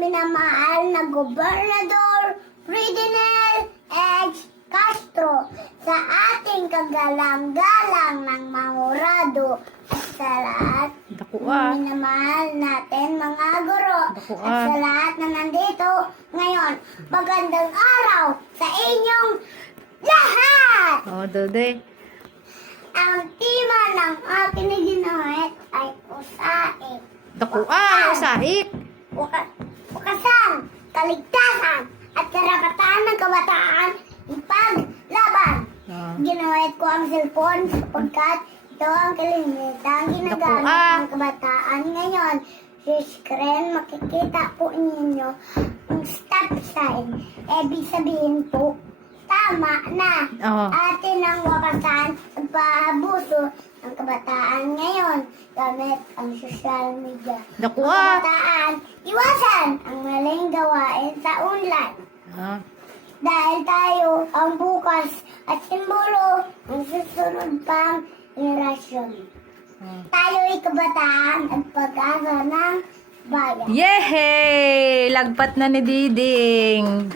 minamahal na Gobernador Ferdinand H. Castro, sa ating kagalang-galang ng mangurado at sa lahat minamahal natin mga guro at sa lahat na nandito ngayon, magandang araw sa inyong lahat! Dode. Ang tema ng aking ginawit ay usain. Usahik. Ukasan, kaligtasan, at karapatan ng kabataan ipaglaban. Ginawit ko ang cellphone sapagkat ito ang kalimitang ginagamit ng kabataan ngayon. Sa screen, makikita po ninyo ang stop sign. Ibig sabihin po, tama na. Atin ang wakasan at paabuso ng kabataan ngayon gamit ang social media. Ang kabataan, iwasan ang maling gawain sa online. Dahil tayo ang bukas at simbolo ng susunod pang henerasyon. Tayo'y kabataan at pag-asa ng bayan. Yehey! Lagpat na ni Diding.